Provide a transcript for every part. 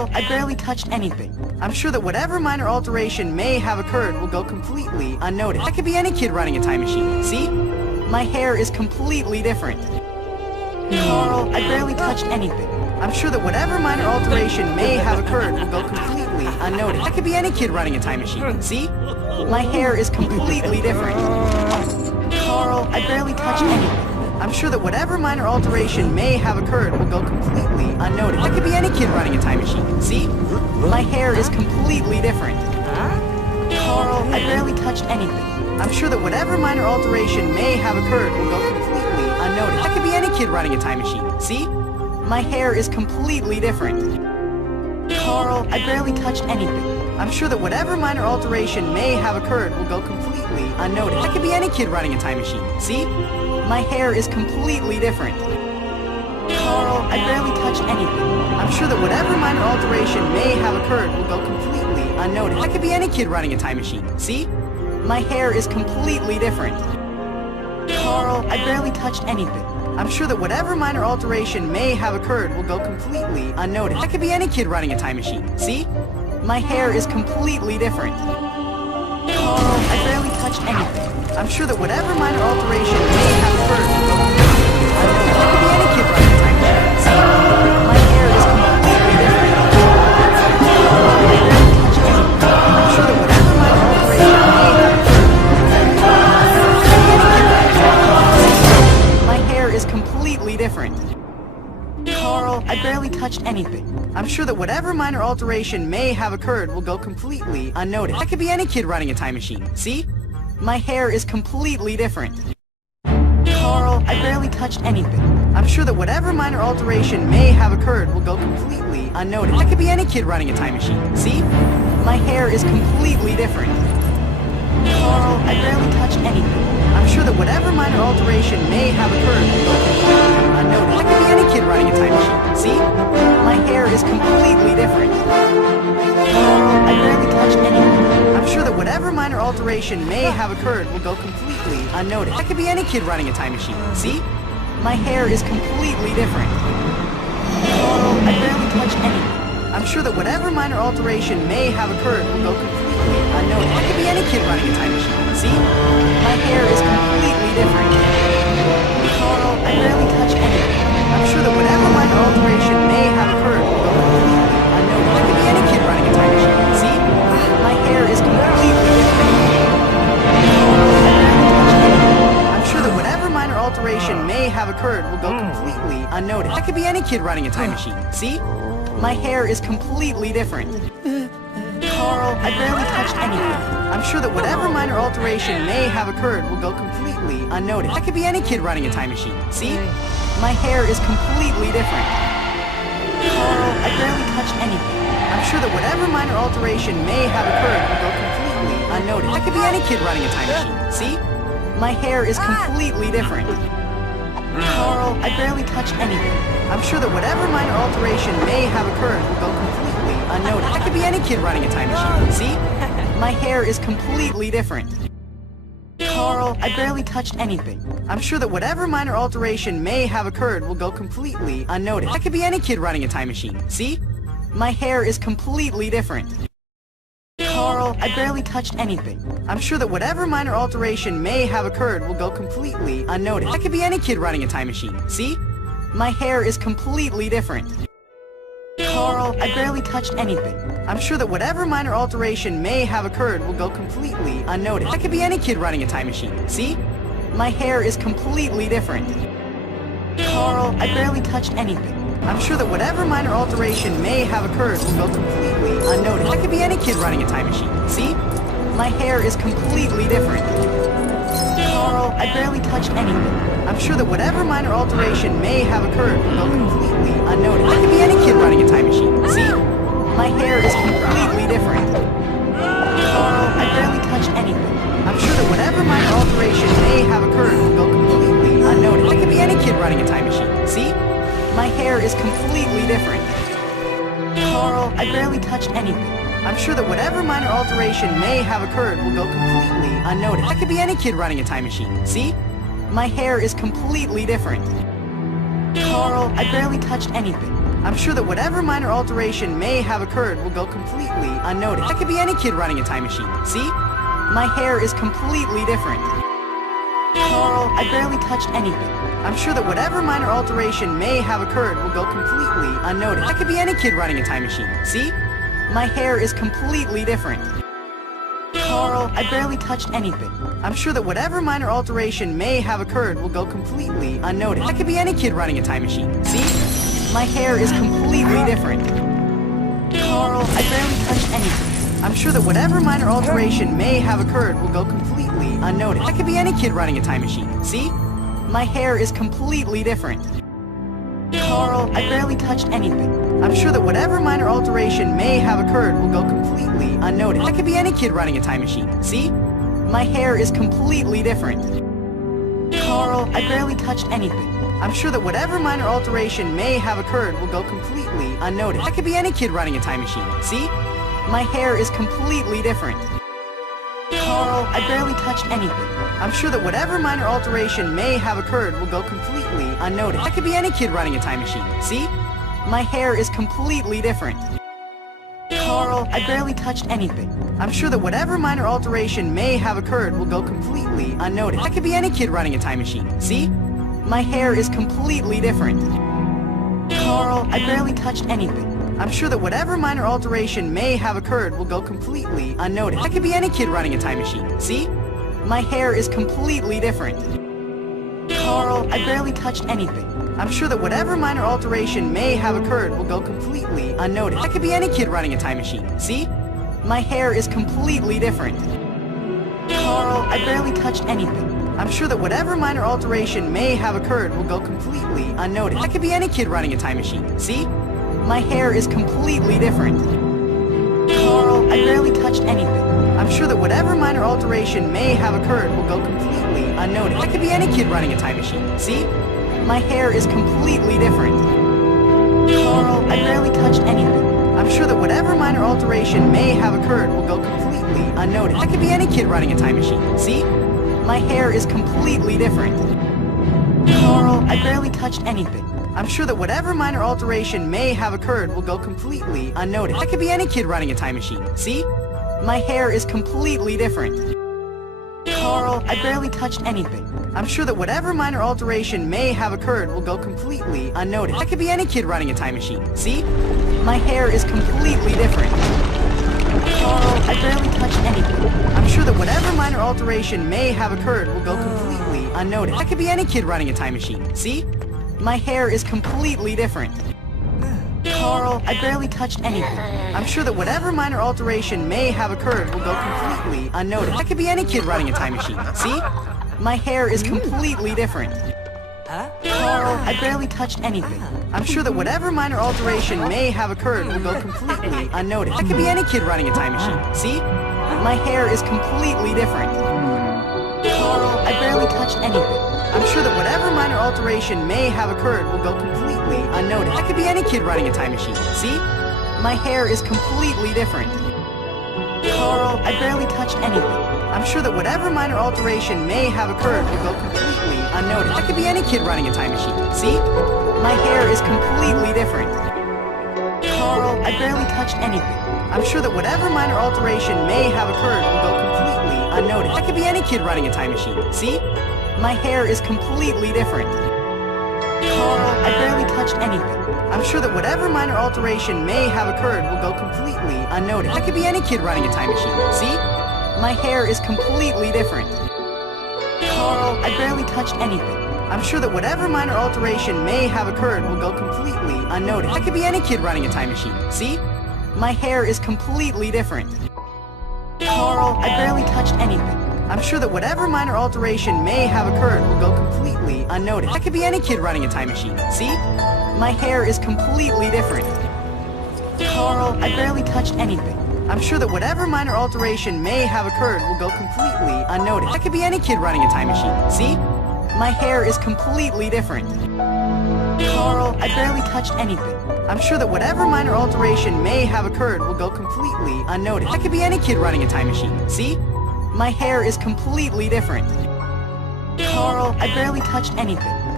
Carl, I barely touched anything. I'm sure that whatever minor alteration may have occurred will go completely unnoticed. I could be any kid running a time machine. See? My hair is completely different. Carl, I barely touched anything. I'm sure that whatever minor alteration may have occurred will go completely unnoticed. I could be any kid running a time machine. See? My hair is completely different. Carl, I barely touched anything. I'm sure that whatever minor alteration may have occurred will go completely unnoticed. I could be any kid running a time machine. See? My hair is completely different. Carl, I barely touched anything. I'm sure that whatever minor alteration may have occurred will go completely unnoticed. I could be any kid running a time machine. See? My hair is completely different. Carl, I barely touched anything. I'm sure that whatever minor alteration may have occurred will go completely unnoticed. I could be any kid running a time machine. See? My hair is completely different. Carl, I barely touched anything. I'm sure that whatever minor alteration may have occurred will go completely unnoticed. I could be any kid running a time machine. See? My hair is completely different. Carl, I barely touched anything. I'm sure that whatever minor alteration may have occurred will go completely unnoticed. I could be any kid running a time machine. See? My hair is completely different. Carl, I barely touched anything. I'm sure that whatever minor alteration may have occurred will go completely unnoticed. I could be any kid running a time machine. See? My hair is completely different. Carl, I barely touched anything. I'm sure that whatever minor alteration may have occurred my hair is completely different. Carl, I barely touched anything. I'm sure that whatever minor alteration may have occurred will go completely unnoticed. I could be any kid running a time machine. See? My hair is completely different. Carl, I barely touched anything. I'm sure that whatever minor alteration may have occurred will go completely unnoticed. I could be any kid running a time machine. See? My hair is completely different. Carl, I barely touched anything. I'm sure that whatever minor alteration may have occurred will go completely unnoticed. I could be any kid running a time machine. See? My hair is completely different. Carl, I barely touched anything. I'm sure that whatever minor alteration may have occurred will go completely unnoticed. I could be any kid running a time machine. See? My hair is completely different. Carl, I barely touched anything. I'm sure that whatever minor alteration may have occurred will go completely unnoticed. I could be any kid running a time machine. See? My hair is completely different. Carl, I barely touched anything. I'm sure that whatever minor alteration may have occurred will go completely unnoticed. I could be any kid running a time machine. See? My hair is completely different. Carl, I barely touched anything. I'm sure that whatever minor alteration may have occurred will go completely unnoticed. I could be any kid running a time machine. See? My hair is completely different. Carl, I barely touched anything. I'm sure that whatever minor alteration may have occurred will go completely unnoticed. I could be any kid running a time machine. See? My hair is completely different. Carl, I barely touched anything. I'm sure that whatever minor alteration may have occurred will go completely unnoticed. I could be any kid running a time machine. See? My hair is completely different. Carl, I barely touched anything. I'm sure that whatever minor alteration may have occurred will go completely unnoticed. I could be any kid running a time machine. See? My hair is completely different. Carl, I barely touched anything. I'm sure that whatever minor alteration may have occurred will go completely unnoticed. I could be any kid running a time machine. See? My hair is completely different. Carl, I barely touched anything. I'm sure that whatever minor alteration may have occurred will go completely unnoticed. I could be any kid running a time machine. See? My hair is completely different. Carl, I barely touched anything. I'm sure that whatever minor alteration may have occurred will go completely unnoticed. I could be any kid running a time machine. See? My hair is completely different. Carl, I barely touched anything. I'm sure that whatever minor alteration may have occurred will go completely unnoticed. I could be any kid running a time machine. See? My hair is completely different. Carl, I barely touched anything. I'm sure that whatever minor alteration may have occurred will go completely unnoticed. I could be any kid running a time machine. See? My hair is completely different. Carl, I barely touched anything. I'm sure that whatever minor alteration may have occurred will go completely unnoticed. I could be any kid running a time machine. See? My hair is completely different. Carl, I barely touched anything. I'm sure that whatever minor alteration may have occurred will go completely unnoticed. I could be any kid running a time machine. See? My hair is completely different. Carl, I barely touched anything. I'm sure that whatever minor alteration may have occurred will go completely unnoticed. That could be any kid running a time machine. See? My hair is completely different. Carl, I barely touched anything. I'm sure that whatever minor alteration may have occurred will go completely unnoticed. That could be any kid running a time machine. See? My hair is completely different. Carl, I barely touched anything. I'm sure that whatever minor alteration may have occurred will go completely unnoticed. That could be any kid running a time machine. See? My hair is completely different. Carl, I barely touched anything. I'm sure that whatever minor alteration may have occurred will go completely unnoticed. That could be any kid running a time machine. See? My hair is completely different. Carl, I barely touched anything. I'm sure that whatever minor alteration may have occurred will go completely unnoticed. That could be any kid running a time machine. See? My hair is completely different. Carl, I barely touched anything. I'm sure that whatever minor alteration may have occurred will go completely unnoticed. That could be any kid running a time machine. See? My hair is completely different. Carl, I barely touched anything. I'm sure that whatever minor alteration may have occurred will go completely unnoticed. That could be any kid running a time machine. See? My hair is completely different. Carl, I barely touched anything. I'm sure that whatever minor alteration may have occurred will go completely unnoticed. That could be any kid running a time machine. See? My hair is completely different. Carl, I barely touched anything. I'm sure that whatever minor alteration may have occurred will go completely unnoticed. That could be any kid running a time machine. See? My hair is completely different. Carl, I barely touched anything. I'm sure that whatever minor alteration may have occurred will go completely unnoticed. That could be any kid running a time machine. See? My hair is completely different. Carl, I barely touched anything. I'm sure that whatever minor alteration may have occurred will go completely unnoticed. That could be any kid running a time machine. See? My hair is completely different. Carl, I barely touched anything. I'm sure that whatever minor alteration may have occurred will go completely unnoticed. That could be any kid running a time machine. See? My hair is completely different. Carl, I barely touched anything. I'm sure that whatever minor alteration may have occurred will go completely unnoticed. That could be any kid running a time machine. See? My hair is completely different. Carl, I barely touched anything. I'm sure that whatever minor alteration may have occurred will go completely unnoticed. That could be any kid running a time machine. See? My hair is completely different. Carl, I barely touched anything. I'm sure that whatever minor alteration may have occurred will go completely unnoticed. That could be any kid running a time machine. See? My hair is completely different. Carl, I barely touched anything. I'm sure that whatever minor alteration may have occurred will go completely unnoticed. That could be any kid running a time machine. See? My hair is completely different. Carl, I barely touched anything. I'm sure that whatever minor alteration may have occurred will go completely unnoticed. That could be any kid running a time machine. See? My hair is completely different. Carl, I barely touched anything. I'm sure that whatever minor alteration may have occurred will go completely unnoticed. That could be any kid running a time machine. See? My hair is completely different. Carl, I barely touched anything. I'm sure that whatever minor alteration may have occurred will go completely unnoticed. That could be any kid running a time machine. See? My hair is completely different. Carl, I barely touched anything. I'm sure that whatever minor alteration may have occurred will go completely unnoticed. That could be any kid running a time machine. See? My hair is completely different. Carl, I barely touched anything. I'm sure that whatever minor alteration may have occurred will go completely unnoticed. That could be any kid running a time machine. See? My hair is completely different. Carl, I barely touched anything. I'm sure that whatever minor alteration may have occurred will go completely unnoticed. That could be any kid running a time machine. See? My hair is completely different. Carl, I barely touched anything. I'm sure that whatever minor alteration may have occurred will go completely unnoticed. That could be any kid running a time machine. See? My hair is completely different. Carl, I barely touched anything. I'm sure that whatever minor alteration may have occurred will go completely unnoticed. That could be any kid running a time machine. See? My hair is completely different. Carl, I barely touched anything. I'm sure that whatever minor alteration may have occurred will go completely unnoticed. That could be any kid running a time machine. See? My hair is completely different. Carl, I barely touched anything. I'm sure that whatever minor alteration may have occurred will go completely unnoticed. That could be any kid running a time machine. See? My hair is completely different. Carl, I barely touched anything.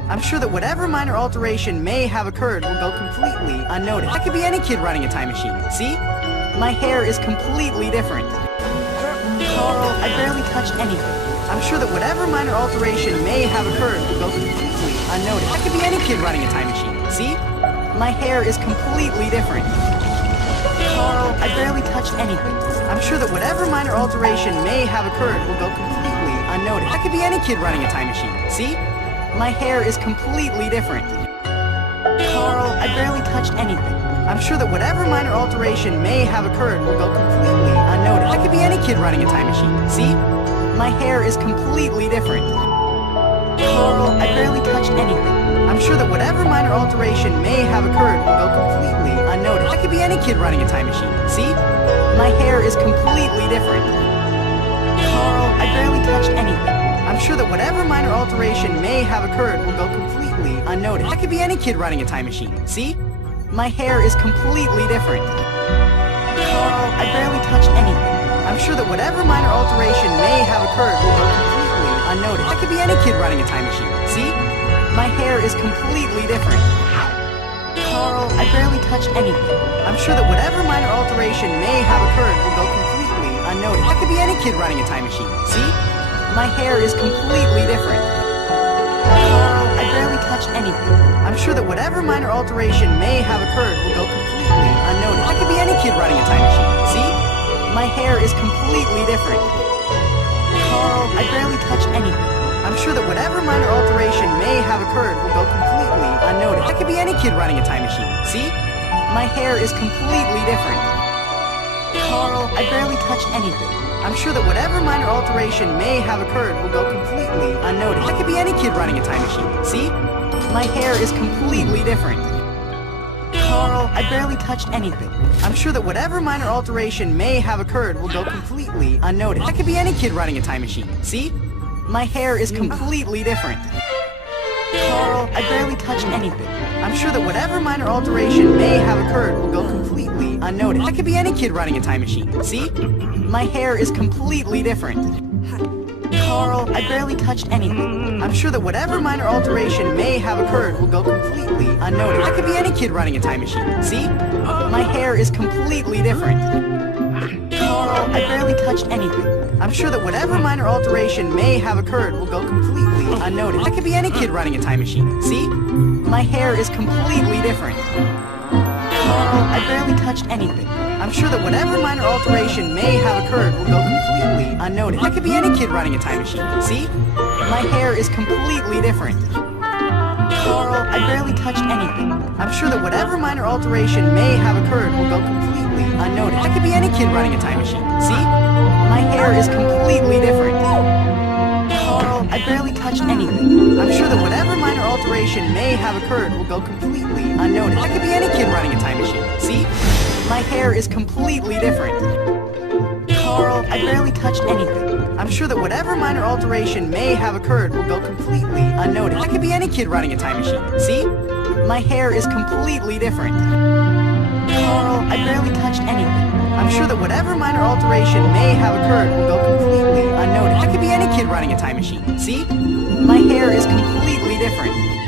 I'm sure that whatever minor alteration may have occurred will go completely unnoticed. I could be any kid running a time machine. See? My hair is completely different. Carl, I barely touched anything. I'm sure that whatever minor alteration may have occurred will go completely unnoticed. I could be any kid running a time machine. See? My hair is completely different. Carl, I barely touched anything. I'm sure that whatever minor alteration may have occurred will go completely unnoticed. I could be any kid running a time machine. See? My hair is completely different. Carl, I barely touched anything. I'm sure that whatever minor alteration may have occurred will go completely unnoticed. I could be any kid running a time machine. See? My hair is completely different. Carl, I barely touched anything. I'm sure that whatever minor alteration may have occurred will go completely unnoticed. I could be any kid running a time machine. See? My hair is completely different. Carl, I barely touched anything. I'm sure that whatever minor alteration may have occurred will go completely unnoticed. I could be any kid running a time machine. See? My hair is completely different. Carl, I barely touched anything. I'm sure that whatever minor alteration may have occurred will go completely unnoticed. I could be any kid running a time machine. See? My hair is completely different. Carl, I barely touched anything. I'm sure that whatever minor alteration may have occurred will go completely unnoticed. I could be any kid running a time machine. See? My hair is completely different. Carl, I barely touched anything. I'm sure that whatever minor alteration may have occurred will go completely unnoticed. I could be any kid running a time machine. See? My hair is completely different. Carl, I barely touched anything. I'm sure that whatever minor alteration may have occurred will go completely unnoticed. I could be any kid running a time machine. See? My hair is completely different. Carl, I barely touched anything. I'm sure that whatever minor alteration may have occurred will go completely unnoticed. I could be any kid running a time machine. See? My hair is completely different. Carl, I barely touched anything. I'm sure that whatever minor alteration may have occurred will go completely unnoticed. I could be any kid running a time machine. See? My hair is completely different. Carl, I barely touched anything. I'm sure that whatever minor alteration may have occurred will go completely unnoticed. I could be any kid running a time machine. See? My hair is completely different. Carl, I barely touched anything. I'm sure that whatever minor alteration may have occurred will go completely unnoticed. I could be any kid running a time machine. See? My hair is completely different. Carl, I barely touched anything. I'm sure that whatever minor alteration may have occurred will go completely unnoticed. I could be any kid running a time machine. See? My hair is completely different. Carl, I barely touched anything. I'm sure that whatever minor alteration may have occurred will go completely unnoticed. I could be any kid running a time machine. See? My hair is completely different. Carl, I barely touched anything. I'm sure that whatever minor alteration may have occurred will go completely unnoticed. I could be any kid running a time machine. See? My hair is completely different. Carl, I barely touched anything. I'm sure that whatever minor alteration may have occurred will go completely unnoticed. I could be any kid running a time machine. See? My hair is completely different. Carl, I barely touched anything. I'm sure that whatever minor alteration may have occurred will go completely unnoticed. I could be any kid running a time machine. See? My hair is completely different. Carl, I barely touched anything. I'm sure that whatever minor alteration may have occurred will go completely unnoticed. I could be any kid running a time machine. See? My hair is completely different.